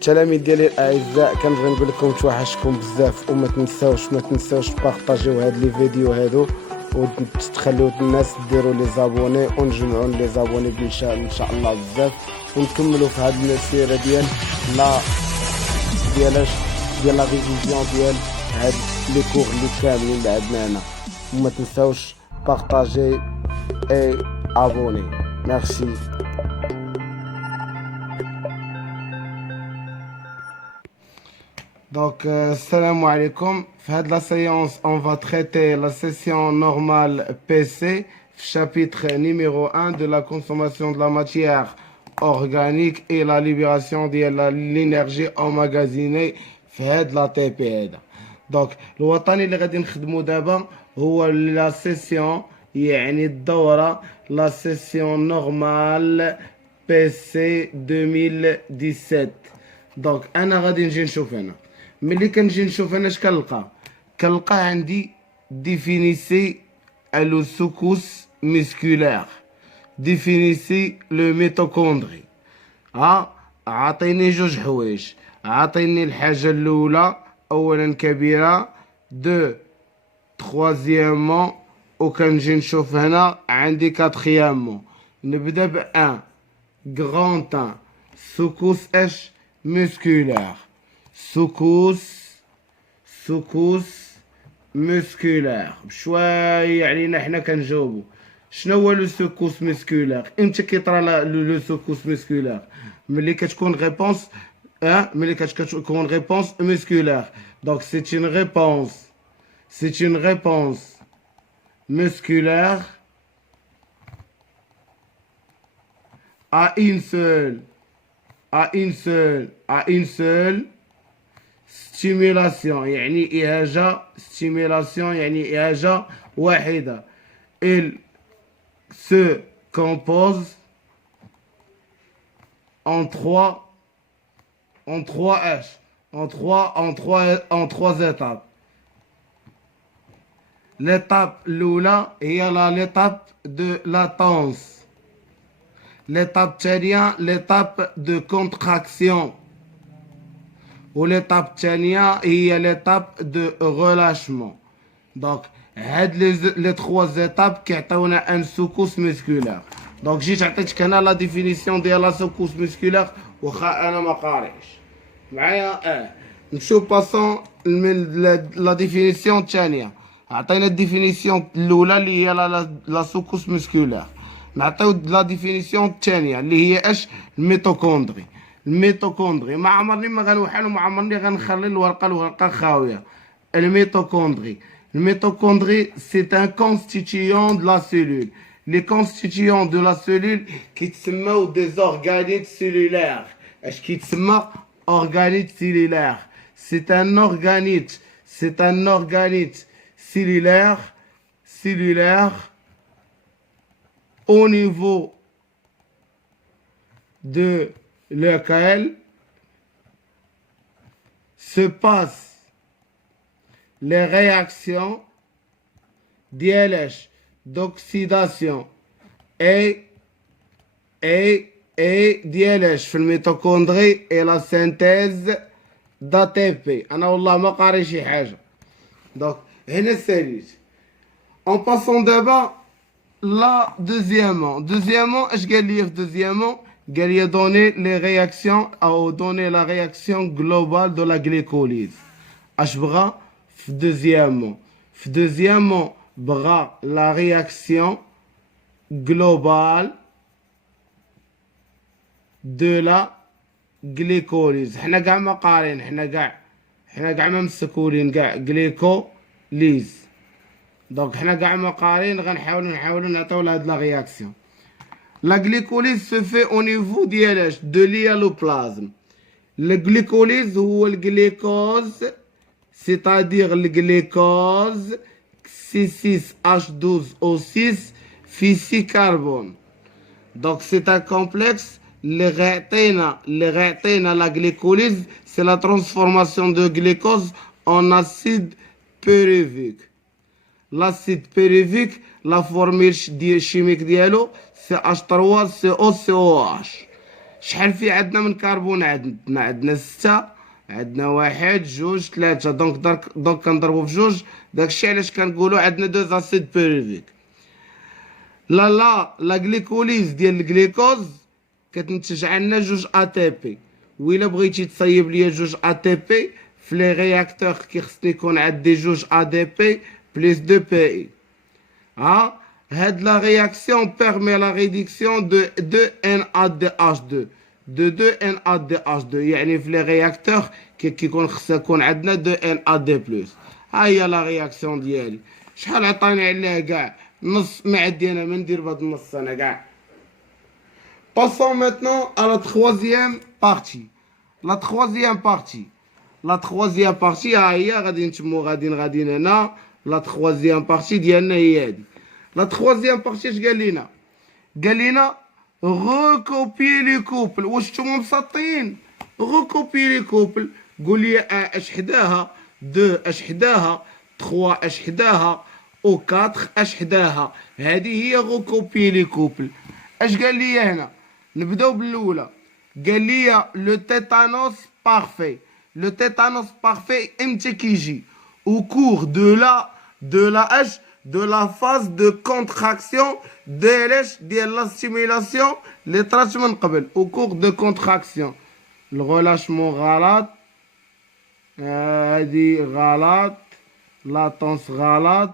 التلاميذ ديالي الاعزاء كنبغي نقول لكم توحشكم بزاف وما تنساوش تبارطاجيو هاد لي فيديو هادو وتخليو الناس ديروا لي زابوني ونجمعوا لي زابوني ان شاء الله بزاف ونكملوا في هاد المسيره ديال لا ريفيزيون ديال هاد لي كور اللي كاملين اللي عندنا هنا. وما تنساوش بارطاجي اي ابوني. ميرسي. Donc, salam alaikum. Fin de la séance, on va traiter la session normale PC, chapitre numéro 1 de la consommation de la matière organique et la libération de l'énergie emmagasinée في de la TP. Donc, الوطني اللي غادي نخدمو دابا هو la session يعني الدورة la session normale PC 2017. Donc, أنا غادي نجي نشوف هنا. ملي كنجي نشوف انا اش كنلقى عندي ديفينيسي لو سوكوس مسكولير، ديفينيسي لو ميتوكوندري. عاطيني جوج حوايج، عاطيني الحاجه الاولى اولا كبيره، دو تخوازيامون، وكنجي نشوف هنا عندي كاتخيامون. نبدا ب 1 غران سوكوس اش مسكولير، سوكوس مسكولير. بشويه علينا حنا كنجاوبو شنو هو لو سوكوس مسكولير. امتى كيطرا لو سوكوس مسكولير؟ ملي كتكون ريبونس ملي كتكون ريبونس مسكولير. دونك سي une réponse musculaire à une seule stimulation يعني إهاجة، stimulation يعني إهاجة واحدة. Il se compose en trois étapes. L'étape الأولى هي l'étape de latence. L'étape الثانية l'étape de contraction. و l'étape الثانية هي l'étape de relâchement. دونك هاد لي 3 étapes كيعطيونا ان سوكوس مسكولير. دونك جيت عطيتك هنا لا ديفينيسيون ديال لا سوكوس مسكولير واخا انا ما قاريش معايا. نمشيو باسون لا ديفينيسيون الثانية. عطينا الديفينيسيون الاولى اللي هي لا سوكوس مسكولير، نعطيو لا ديفينيسيون الثانية اللي هي اش الميتوكوندري. الميتوكوندري ما عمرني ما غنوحل وما عمرني غنخلي الورقه خاويه. الميتوكوندري c'est un constituant de la cellule. Les constituants de la cellule كيتسموا des organites cellulaires. اش كيتسمى organite cellulaire. C'est un organite cellulaire au niveau de lequel se passent les réactions d'oxydation et ديالاش في الميتوكوندري et la synthèse d'ATP. أنا والله ما قاري شي حاجة. Donc هنا ساليت. En passant d'abord là deuxièmement اش قال لي في deuxièmement؟ قال لي donner les réactions ou donner la réaction globale de la glycolyse. اش بغا في deuxièmement بغا la réaction globale de la glycolyse. حنا كاع ما قارين، حنا كاع ما مسكولين كاع glycolyse. دونك حنا كاع ما قارين غنحاولوا نعطيو لهاد لا رياكسيون. La glycolyse se fait au niveau de l'hyaloplasme. Le glycolyse ou le glucose, c'est-à-dire le glucose C6H12O6 في 6 carbone. Donc c'est un complexe. Le réacténa, la glycolyse, c'est la transformation de glucose en acide pyruvique. L'acide pyruvique, la formule chimique dialo, c'est H3COCOH. شحال في عندنا من كربون؟ عندنا 6، عندنا 1 2 3. دونك كنضربو في جوج. داكشي علاش كنقولو عندنا 2 اسيد بيريفيك. لا غليكوليز ديال الجليكوز كتنتج عندنا 2 ا تي بي. وإلا بغيتي تصايب ليا 2 ا تي بي في لي رياكتور كيخصني يكون عندي 2 ا دي بي بلس 2 بي اي. هاد لا رياكسيون بيرمي لا ريدكسيون دو 2 ان ا دي اش 2 دو 2 ان ا دي اش 2. يعني في لي رياكتور كيكون خصها يكون عندنا 2 ان ا دي بلس. ها هي لا رياكسيون ديالي. شحال عطاني عليها كاع؟ نص. ما عندي انا ما ندير بهاد النص انا كاع. Passons maintenant à la troisième partie. La troisième partie. La troisième partie هي غادي نتمو غاديين هنا. La troisième partie ديالنا هي هادي. La troisième partie اش قال لينا؟ قال لينا recopier les couples. واش نتوما مسطين؟ recopier les couples. قول لي اش حداها، 2 اش حداها، 3 اش حداها، و 4 اش حداها. هذه هي recopier les couples. اش قال لي هنا؟ نبداو بالاولى. قال لي لو تيتانوس بارفي. لو تيتانوس بارفي امتى كيجي؟ au cours de la phase de contraction ديال لا ستيميلاسيون اللي طرات من قبل. au cours de contraction. الغلاشمون غلط، هادي غلط، لاتونس غلط.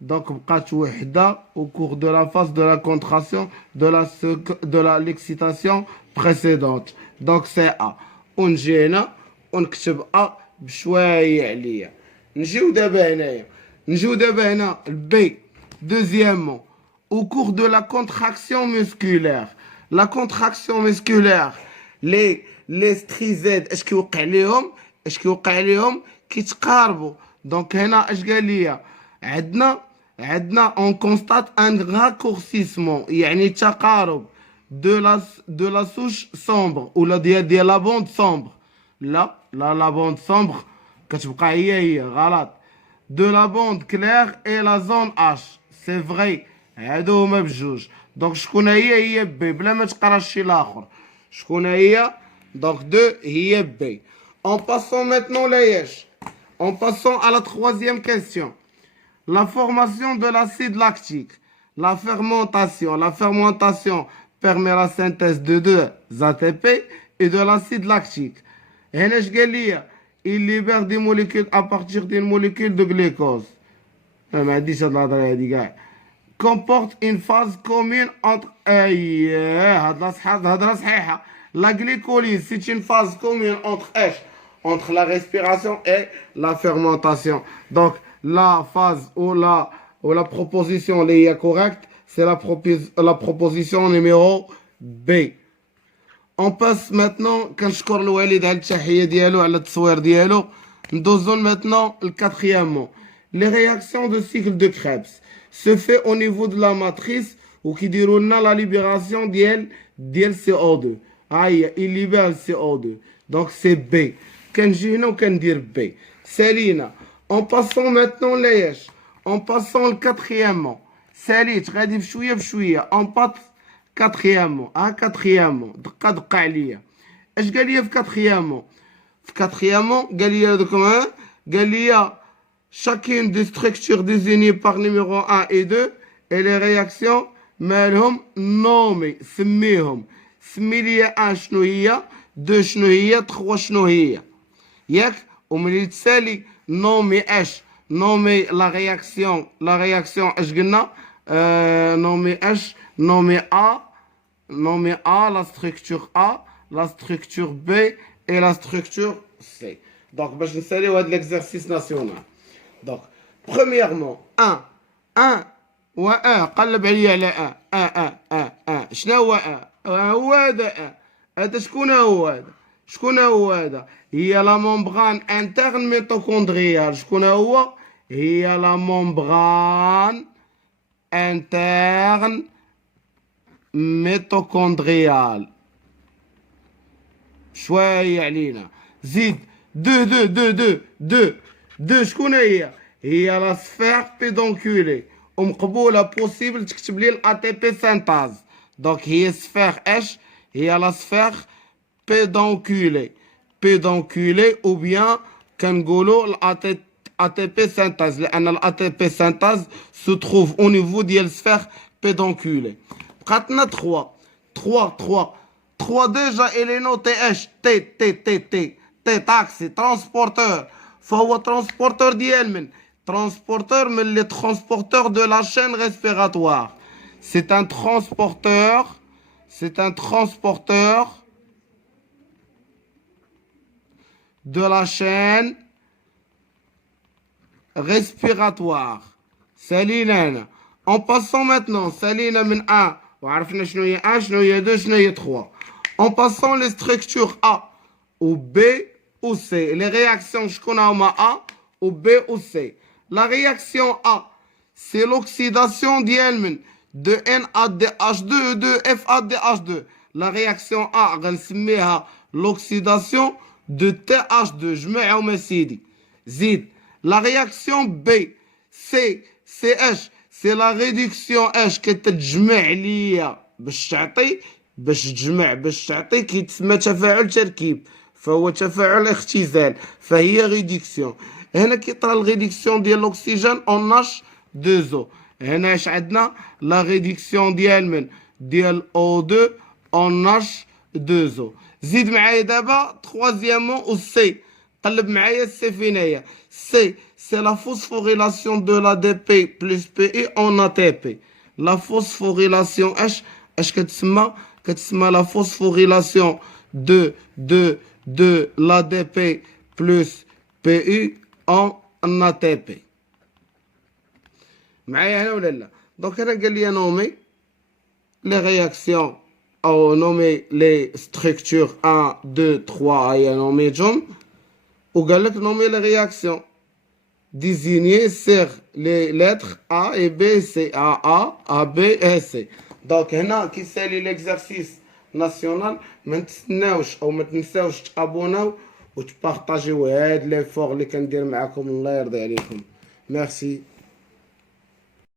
Donc, بقات وحده au cours de la phase de la contraction de l'excitation précédente. Donc, c'est A. ونجي هنا ونكتب A بشوية عليا. نجيو دابا هنا B. Deuxièmement, au cours de la contraction musculaire. La contraction musculaire, les strized اش كيوقع ليهم كيتقاربوا. دونك هنا اش قال لي؟ عندنا on constate un raccourcissement يعني تقارب de la souche sombre ولا ديال la bande sombre. la bande sombre كتبقى هي غلط. de la bande claire et la zone H. c'est vrai هادو هما بجوج. دونك شكون هي بي بلا ما تقراش شي لاخر. شكون هي؟ دونك 2 هي بي. en passant maintenant en passant à la troisième question. La formation de l'acide lactique. La fermentation permet la synthèse de 2 ATP et de l'acide lactique. هنا اش قال لي؟ il libère des molécules à partir d'une molécule de glucose. ما عنديش هاد الهضره هادي كاع. comporte une phase commune entre هاد الهضره صحيحه. La glycolyse c'est une phase commune entre la respiration et la fermentation. Donc la phase ou la proposition qui est correcte, c'est la proposition numéro B. On passe maintenant, quand je parle de التحية ديالو على التصوير ديالو. ندوزو maintenant le quatrième. Les réactions de cycle de Krebs se fait au niveau de la matrice ou qui déroule la libération ديال CO2. Il libère le CO2. Donc c'est B. كنجي هنا وكندير B. سالينا. En passant maintenant ليش؟ En passant le quatrième. ساليت غادي بشويه. On passe quatrième. quatrième. دقة عليا. اش قال لي في quatrième؟ في quatrième قال لي دوكم قال لي chacune des structures désignées par numéro 1 et 2 et les réactions مالهم نومي. سميهم. سمي لي 1 شنو هي، 2 شنو هي، 3 شنو هي. ياك؟ وملي تسالي نومي اش، نومي لا رياكسيون اش قلنا؟ نومي اش، نومي ا لا ستركتور ا، لا ستركتور بي اي لا ستركتور سي. دونك باش نساليو هاد ليكزارسيس ناسيونال. دونك برومييرمون 1 و 1 قلب عليا على 1 شنو هو هو هذا هذا شكون هو هذا؟ هي لا ممبران انترن ميتوكوندريال. شكون هو؟ هي لا ممبران انترن ميتوكوندريال. شويه علينا. زيد 2 شكون هي؟ هي لا سفير بيدونكولي ومقبوله بوسيبل تكتب لي الاي تي بي سينتاز. دونك هي سفير اش؟ هي la sphère pédonculée. Pédonculée ou bien كنقولوا ال ATP synthèse لأن ال ATP synthèse se trouve au niveau de la sphère pédonculée. بقات لنا 3 déjà il est noté H T taxi transporteur فهو transporteur ديال من transporteur من les transporteurs de la chaîne respiratoire. C'est un transporteur de la chaîne respiratoire. سالينا en passant maintenant سالينا من 1 وعرفنا شنو هي 1 شنو هي 2 شنو هي 3 en passant les structures A ou B ou C les réactions شكون هما A ou B ou C. La réaction A c'est l'oxydation ديال من de NADH2 de FADH2. La réaction A غنسميها l'oxydation de TH2 جمعهم اسيدي زيد. La réaction B c'est CH c'est la réduction H كتتجمع ليا باش تعطي كيتسمى تفاعل تركيب فهو تفاعل اختزال فهي ريدكسيون. هنا كيطرى الريدكسيون ديال الاكسجين اون H2O. هنا اش عندنا لا ريدكسيون ديال من ديال O2 اون H2O. زيد معايا دابا troisièmement او سي قلب معايا السي فينايا. سي c'est la phosphorylation de l'ADP plus PI en ATP. La phosphorylation اش كتسمى la phosphorylation de l'ADP plus PI en ATP. معايا هنا ولا لا؟ دونك هنا قال لي نومي les réactions او نومي les structures 1 2 3 هيا نوميتهم وقال لك نومي les réactions désigner sur les lettres A et B et C. A, B et C. Donc هنا كيسالي l'exercice national ما نتسناوش او ما تنساوش تابوناو وتبارطاجيو هاد ليفور اللي كندير معاكم. الله يرضي عليكم. ميرسي.